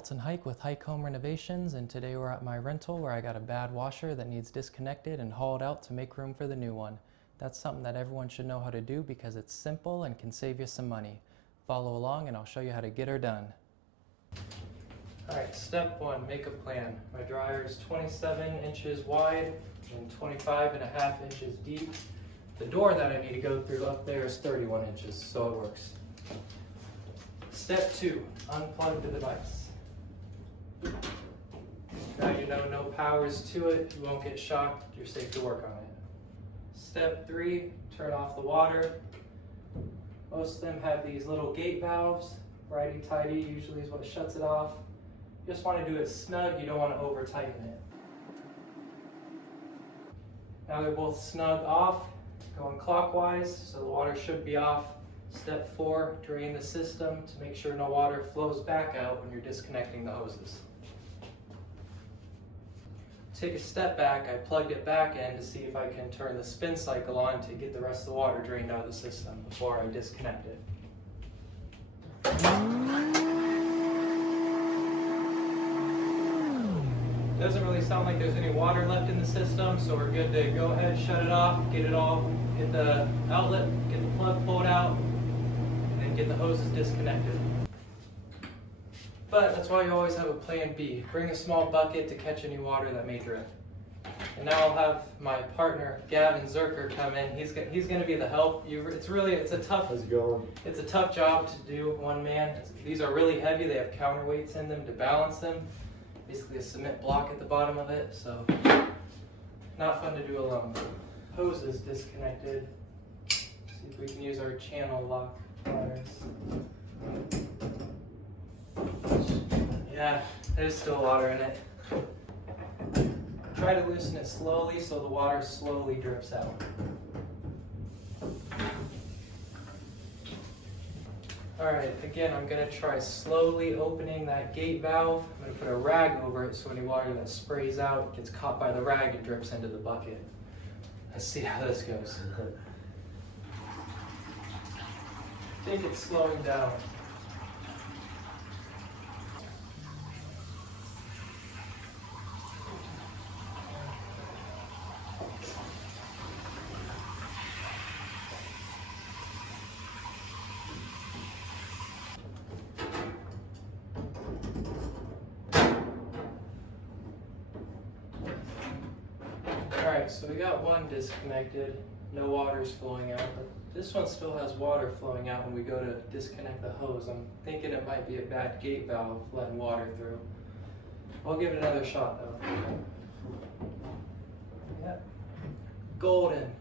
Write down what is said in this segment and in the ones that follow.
Alton Hike with Hike Home Renovations, and today we're at my rental where I got a bad washer that needs disconnected and hauled out to make room for the new one. That's something that everyone should know how to do because it's simple and can save you some money. Follow along and I'll show you how to get her done. Alright, step one, make a plan. My dryer is 27 inches wide and 25.5 inches deep. The door that I need to go through up there is 31 inches, so it works. Step two, unplug the device. Now you know no powers to it, you won't get shocked, you're safe to work on it. Step three, turn off the water. Most of them have these little gate valves. Righty-tighty usually is what shuts it off. You just want to do it snug, you don't want to over tighten it. Now they're both snug off, going clockwise, so the water should be off. Step four, drain the system to make sure no water flows back out when you're disconnecting the hoses. Take a step back, I plugged it back in to see if I can turn the spin cycle on to get the rest of the water drained out of the system before I disconnect it. Doesn't really sound like there's any water left in the system, so we're good to go ahead, shut it off, get the outlet, get the plug pulled out, and then get the hoses disconnected. But that's why you always have a plan B. Bring a small bucket to catch any water that may drip. And now I'll have my partner, Gavin Zerker, come in. He's going to be the help. It's a tough job to do, one man. These are really heavy. They have counterweights in them to balance them. Basically a cement block at the bottom of it, so not fun to do alone. Hoses disconnected. See if we can use our channel lock pliers. Yeah, there's still water in it. Try to loosen it slowly so the water slowly drips out. Alright, again, I'm going to try slowly opening that gate valve. I'm going to put a rag over it so any water that sprays out gets caught by the rag and drips into the bucket. Let's see how this goes. I think it's slowing down. Alright, so we got one disconnected, no water's flowing out, but this one still has water flowing out when we go to disconnect the hose. I'm thinking it might be a bad gate valve letting water through. I'll give it another shot though. Yep, golden.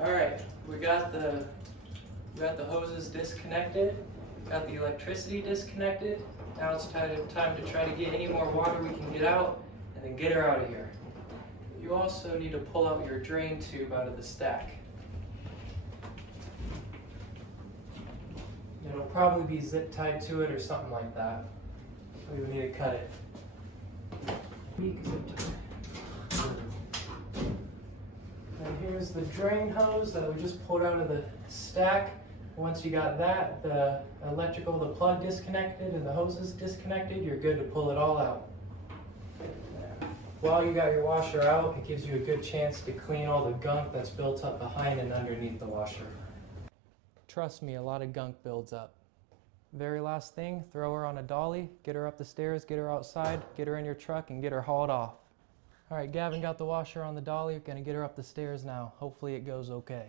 Alright, we got the hoses disconnected, got the electricity disconnected. Now it's time to try to get any more water we can get out and then get her out of here. You also need to pull out your drain tube out of the stack. It'll probably be zip tied to it or something like that. We would need to cut it. And here's the drain hose that we just pulled out of the stack. Once you got that, the plug disconnected and the hoses disconnected, you're good to pull it all out. While you got your washer out, it gives you a good chance to clean all the gunk that's built up behind and underneath the washer. Trust me, a lot of gunk builds up. Very last thing, throw her on a dolly, get her up the stairs, get her outside, get her in your truck, and get her hauled off. All right, Gavin got the washer on the dolly. We're gonna get her up the stairs now. Hopefully it goes okay.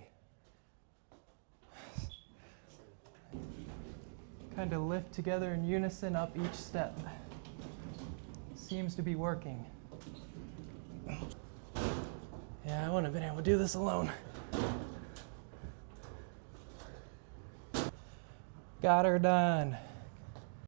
Kind of lift together in unison up each step. Seems to be working. Yeah, I wouldn't have been able to do this alone. Got her done.